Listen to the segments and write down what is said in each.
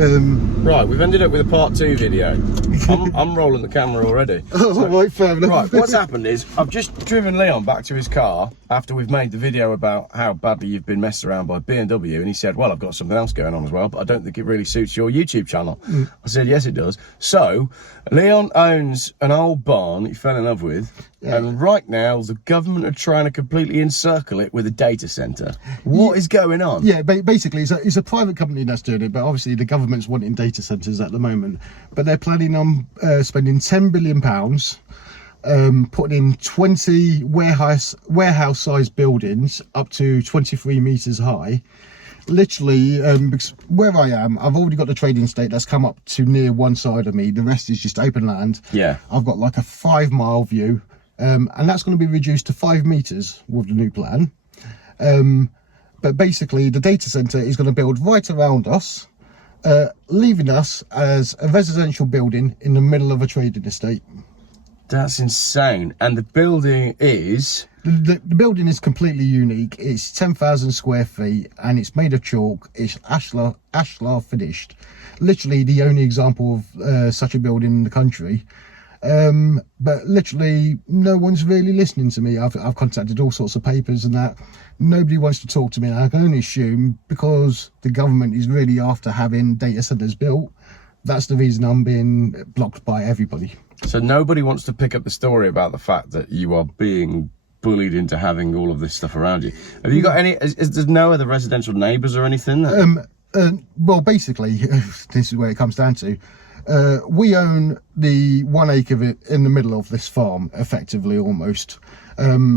Right, we've ended up with a part 2 video. I'm rolling the camera already. So, right, fair enough. Right, what's happened is I've just driven Leon back to his car after we've made the video about how badly you've been messed around by B&W, and he said, well, I've got something else going on as well, but I don't think it really suits your YouTube channel. I said, yes, it does. So, Leon owns an old barn he fell in love with, and right now the government are trying to completely encircle it with a data centre. What is going on? Yeah, basically it's a private company that's doing it, but obviously the government's wanting data centres at the moment. But they're planning on spending £10 billion, putting in 20 warehouse-sized buildings up to 23 metres high. Literally, because where I am, I've already got the trading estate that's come up to near one side of me. The rest is just open land. Yeah. I've got like a 5-mile view, and that's going to be reduced to 5 metres with the new plan. But basically, the data centre is going to build right around us, leaving us as a residential building in the middle of a trading estate. That's insane. And the building is... The building is completely unique. It's 10,000 square feet and it's made of chalk. It's ashlar finished. Literally the only example of such a building in the country. But literally no one's really listening to me. I've contacted all sorts of papers and that. Nobody wants to talk to me. I can only assume because the government is really after having data centres built. That's the reason I'm being blocked by everybody. So nobody wants to pick up the story about the fact that you are being bullied into having all of this stuff around you. Have you got any, there's no other residential neighbours or anything? Well, basically, this is where it comes down to. We own the 1 acre of it in the middle of this farm, effectively, almost. Andrew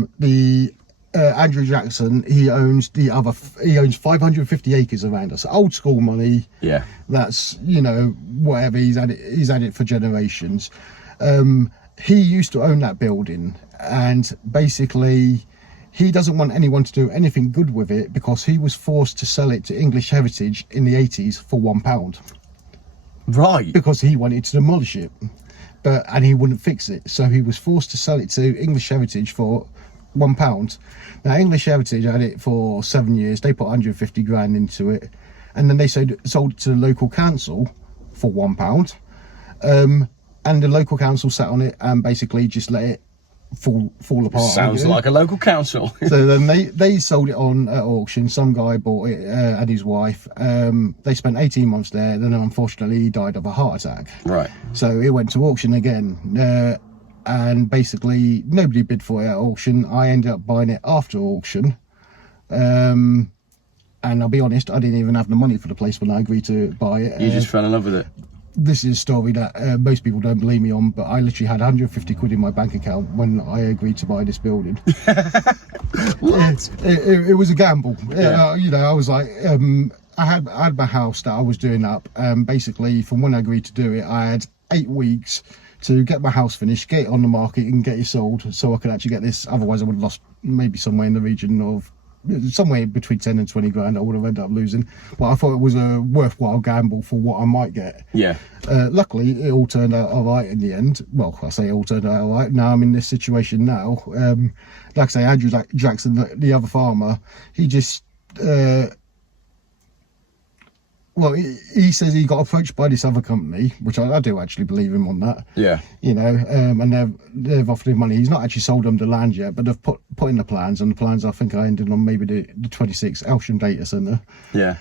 Jackson, he owns 550 acres around us. Old school money. Yeah. That's, you know, whatever, he's had it for generations. He used to own that building, and basically he doesn't want anyone to do anything good with it because he was forced to sell it to English Heritage in the 80s for £1. Right. Because he wanted to demolish it, and he wouldn't fix it, so he was forced to sell it to English Heritage for £1. Now English Heritage had it for 7 years. They put 150 grand into it, and then they sold it to the local council for £1. And the local council sat on it and basically just let it fall apart. Sounds like a local council. So then they sold it on at auction. Some guy bought it and his wife. They spent 18 months there. Then unfortunately he died of a heart attack. Right. So it went to auction again. And basically nobody bid for it at auction. I ended up buying it after auction. And I'll be honest, I didn't even have the money for the place when I agreed to buy it. You just fell in love with it. This is a story that most people don't believe me on, but I literally had 150 quid in my bank account when I agreed to buy this building. What? It was a gamble. Yeah. You know, I was like, I had my house that I was doing up. Basically, from when I agreed to do it, I had 8 weeks to get my house finished, get it on the market and get it sold so I could actually get this. Otherwise, I would have lost maybe somewhere in the region of somewhere between 10 and 20 grand I would have ended up losing, but I thought it was a worthwhile gamble for what I might get. Yeah. Luckily it all turned out all right in the end. Well, I say it all turned out all right. Now I'm in this situation now. Like I say, Andrew Jackson, the other farmer, he just well, he says he got approached by this other company, which I do actually believe him on that. Yeah. You know, and they've offered him money. He's not actually sold them the land yet, but they've put in the plans, and the plans I think I ended on maybe the 26 Elsham data centre. Yeah.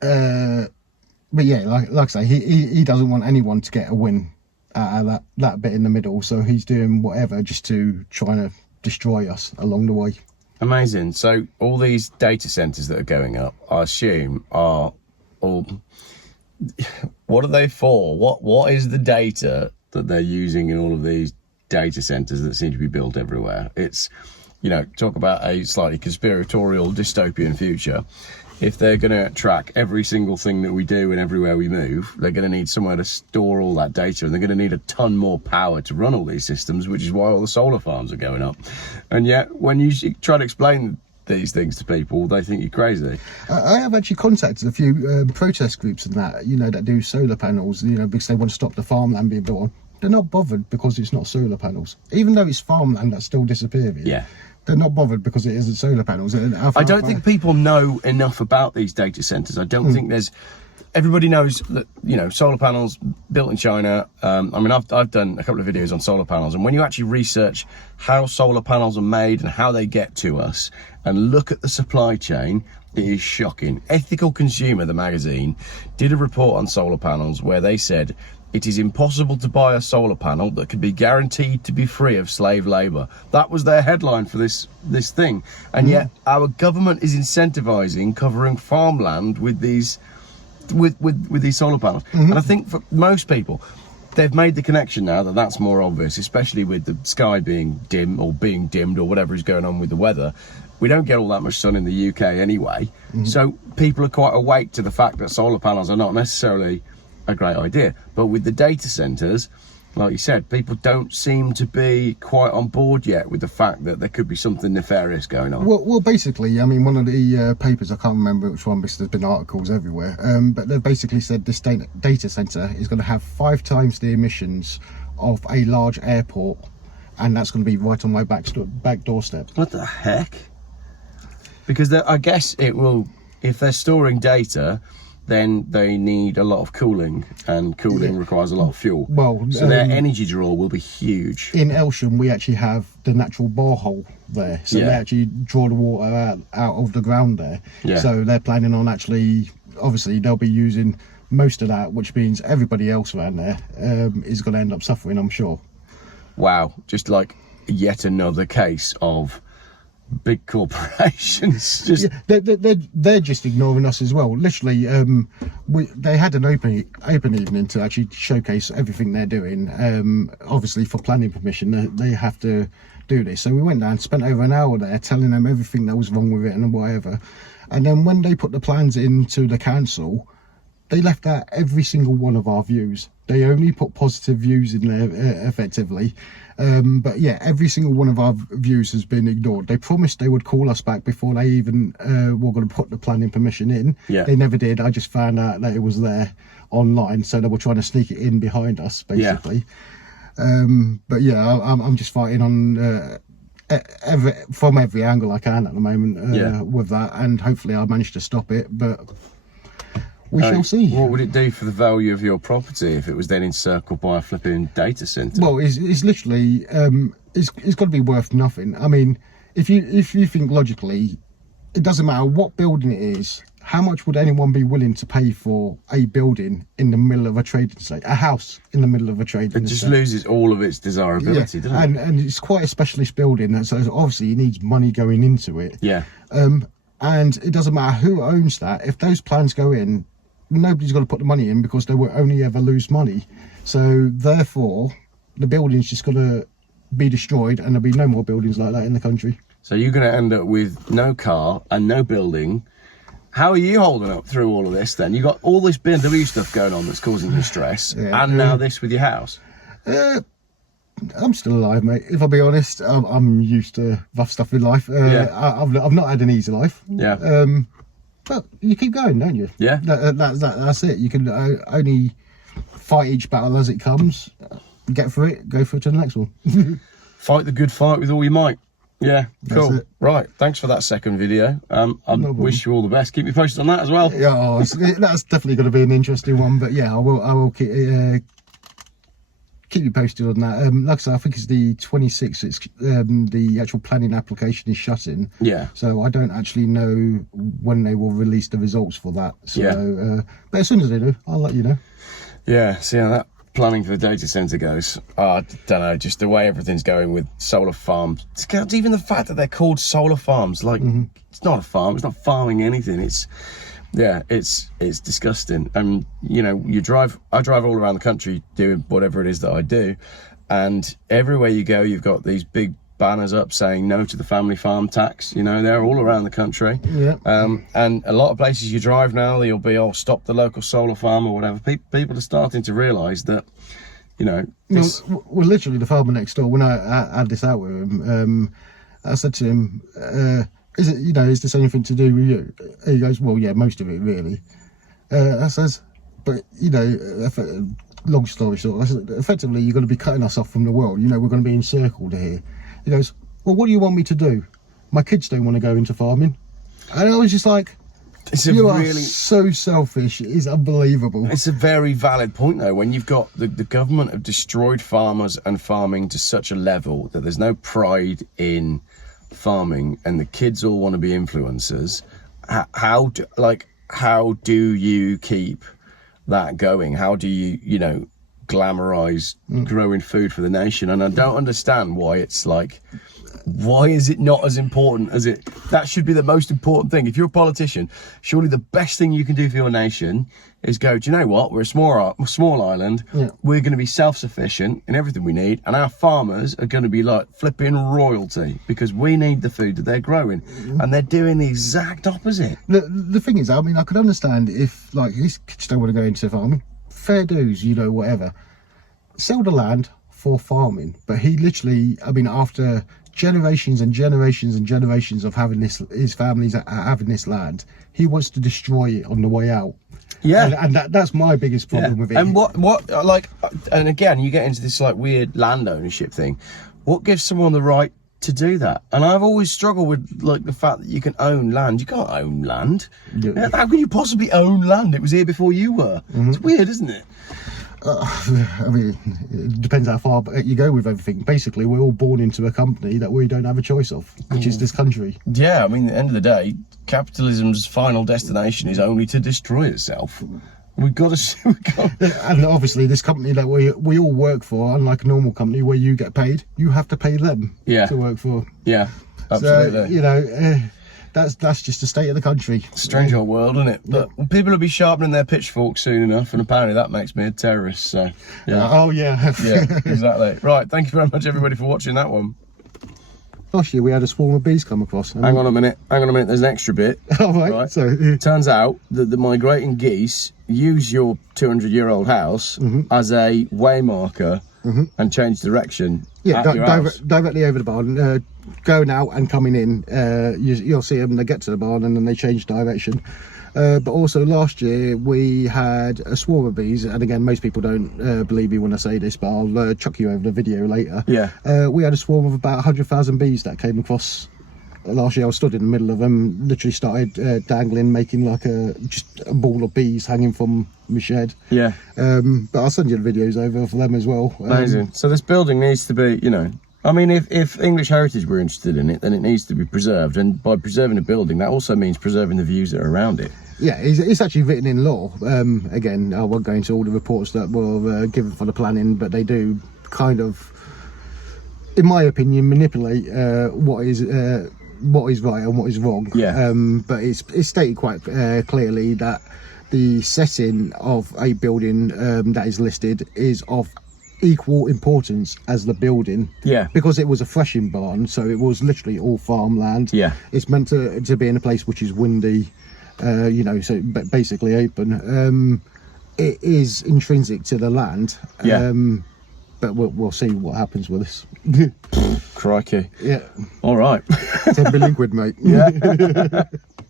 But yeah, like I say, he doesn't want anyone to get a win out of that bit in the middle, so he's doing whatever just to try to destroy us along the way. Amazing. So all these data centres that are going up, I assume, are all... What are they for? What is the data that they're using in all of these data centres that seem to be built everywhere? It's, you know, talk about a slightly conspiratorial dystopian future. If they're going to track every single thing that we do and everywhere we move, they're going to need somewhere to store all that data, and they're going to need a ton more power to run all these systems, which is why all the solar farms are going up. And yet, when you try to explain these things to people, they think you're crazy. I have actually contacted a few protest groups and that, you know, that do solar panels, you know, because they want to stop the farmland being built on. They're not bothered because it's not solar panels. Even though it's farmland that's still disappearing. Yeah. they're not bothered because it isn't solar panels. I don't think people know enough about these data centers. I don't think there's. Everybody knows that, you know, solar panels built in China. I mean, I've done a couple of videos on solar panels, and when you actually research how solar panels are made and how they get to us and look at the supply chain, it is shocking. Ethical Consumer, the magazine, did a report on solar panels where they said it is impossible to buy a solar panel that could be guaranteed to be free of slave labor. That was their headline for this thing. And yet our government is incentivizing covering farmland with these with these solar panels. And I think for most people, they've made the connection now that that's more obvious, especially with the sky being dim or being dimmed or whatever is going on with the weather. We don't get all that much sun in the UK anyway. So people are quite awake to the fact that solar panels are not necessarily a great idea. But with the data centers, like you said, people don't seem to be quite on board yet with the fact that there could be something nefarious going on. Well, basically, I mean, one of the papers, I can't remember which one because there's been articles everywhere, but they basically said this data center is going to have 5 times the emissions of a large airport, and that's going to be right on my back doorstep. What the heck? Because I guess it will, if they're storing data, then they need a lot of cooling, and cooling requires a lot of fuel. Well, so their energy draw will be huge. In Elsham, we actually have the natural borehole there, so they actually draw the water out of the ground there. So they're planning on actually, obviously, they'll be using most of that, which means everybody else around there is going to end up suffering, I'm sure. Wow, just like yet another case of big corporations just they're just ignoring us as well. Literally, they had an open evening to actually showcase everything they're doing. Obviously, for planning permission, they have to do this. So we went down, spent over an hour there telling them everything that was wrong with it and whatever. And then when they put the plans into the council, they left out every single one of our views. They only put positive views in there, effectively. But yeah, every single one of our views has been ignored. They promised they would call us back before they even were going to put the planning permission in. They never did. I just found out that it was there online, so they were trying to sneak it in behind us, basically. But yeah, I'm just fighting on from every angle I can at the moment with that, and hopefully I'll manage to stop it. But we shall see. What would it do for the value of your property if it was then encircled by a flipping data centre? Well, it's literally it's got to be worth nothing. I mean, if you think logically, it doesn't matter what building it is. How much would anyone be willing to pay for a building in the middle of a trading estate, a house in the middle of a trading estate? It just loses all of its desirability, doesn't it? And it's quite a specialist building, so obviously it needs money going into it. And it doesn't matter who owns that. If those plans go in, nobody's going to put the money in because they will only ever lose money. So therefore, the building's just going to be destroyed, and there'll be no more buildings like that in the country. So you're going to end up with no car and no building. How are you holding up through all of this then? You got all this B&W stuff going on that's causing you stress, and now this with your house. I'm still alive, mate. If I'll be honest, I'm used to rough stuff in life. I've not had an easy life. But you keep going, don't you? That's it. You can only fight each battle as it comes, get through it, go through to the next one. Fight the good fight with all your might. Yeah, cool. Right, thanks for that second video. I wish you all the best. Keep me posted on that as well. Yeah, that's definitely going to be an interesting one. But yeah, I will keep you posted on that. Like I said, I think it's the 26th. It's the actual planning application is shutting. So I don't actually know when they will release the results for that. So, but as soon as they do, I'll let you know. See how that planning for the data centre goes. I don't know, just the way everything's going with solar farms. Even the fact that they're called solar farms, like it's not a farm. It's not farming anything. It's disgusting. And you know, I drive all around the country doing whatever it is that I do, and everywhere you go, you've got these big banners up saying no to the family farm tax. You know, they're all around the country. And a lot of places you drive now, you'll be, stop the local solar farm or whatever. People are starting to realise that, you know. Well, literally the farmer next door, when I had this out with him, I said to him, is this anything to do with you? He goes, well, yeah, most of it really. I says, but long story short, I said, effectively you're going to be cutting us off from the world. You know, we're going to be encircled here. He goes, well, what do you want me to do? my kids don't want to go into farming. And I was just like, It's a you are really, so selfish. It is unbelievable. it's a very valid point though. When you've got the government have destroyed farmers and farming to such a level that there's no pride in farming, and the kids all want to be influencers. How do you keep that going? How do you glamorize growing food for the nation? And I don't understand why it's like, why is it not as important as it? That should be the most important thing. If you're a politician, surely the best thing you can do for your nation is go, do you know what? We're a small island. Yeah. We're going to be self-sufficient in everything we need, and our farmers are going to be like flipping royalty because we need the food that they're growing, and they're doing the exact opposite. The thing is, I mean, I could understand if like these kids don't want to go into farming. Fair dues, whatever. Sell the land for farming, but he literally, I mean, after generations and generations and generations of having this, his family's having this land, he wants to destroy it on the way out. Yeah, and that's my biggest problem with it. And and again, you get into this like weird land ownership thing. What gives someone the right to do that? And I've always struggled with like the fact that you can own land. You can't own land. Yeah. How can you possibly own land? It was here before you were. It's weird, isn't it? I mean, it depends how far you go with everything. Basically, we're all born into a company that we don't have a choice of, which is this country. Yeah, I mean, at the end of the day, capitalism's final destination is only to destroy itself. We've got to. And obviously, this company that we all work for, unlike a normal company where you get paid, you have to pay them to work for. Yeah, absolutely. So, that's just the state of the country. Strange old world, isn't it? But people will be sharpening their pitchforks soon enough, and apparently that makes me a terrorist. So, yeah. Oh yeah. Yeah, exactly. Right, thank you very much, everybody, for watching that one. Last year we had a swarm of bees come across. Hang on a minute. There's an extra bit. All right. So turns out that the migrating geese use your 200-year-old house as a way marker and change direction. Yeah, at your house. directly over the barn, going out and coming in. You'll see them. They get to the barn and then they change direction. But also last year we had a swarm of bees, and again, most people don't believe me when I say this, but I'll chuck you over the video later. Yeah. We had a swarm of about 100,000 bees that came across last year. I was stood in the middle of them, literally started dangling, making like just a ball of bees hanging from my shed. Yeah. But I'll send you the videos over for them as well. Amazing. So this building needs to be, I mean, if English heritage were interested in it, then it needs to be preserved. And by preserving a building, that also means preserving the views that are around it. Yeah, it's actually written in law. Again, I won't go into all the reports that were given for the planning, but they do kind of, in my opinion, manipulate what is right and what is wrong. Yeah. But it's stated quite clearly that the setting of a building that is listed is of equal importance as the building. Yeah. Because it was a threshing barn, so it was literally all farmland. Yeah. It's meant to be in a place which is windy, so basically open. It is intrinsic to the land. Yeah. But we'll see what happens with this. Crikey. Yeah. All right. 10 billion quid, mate. Yeah.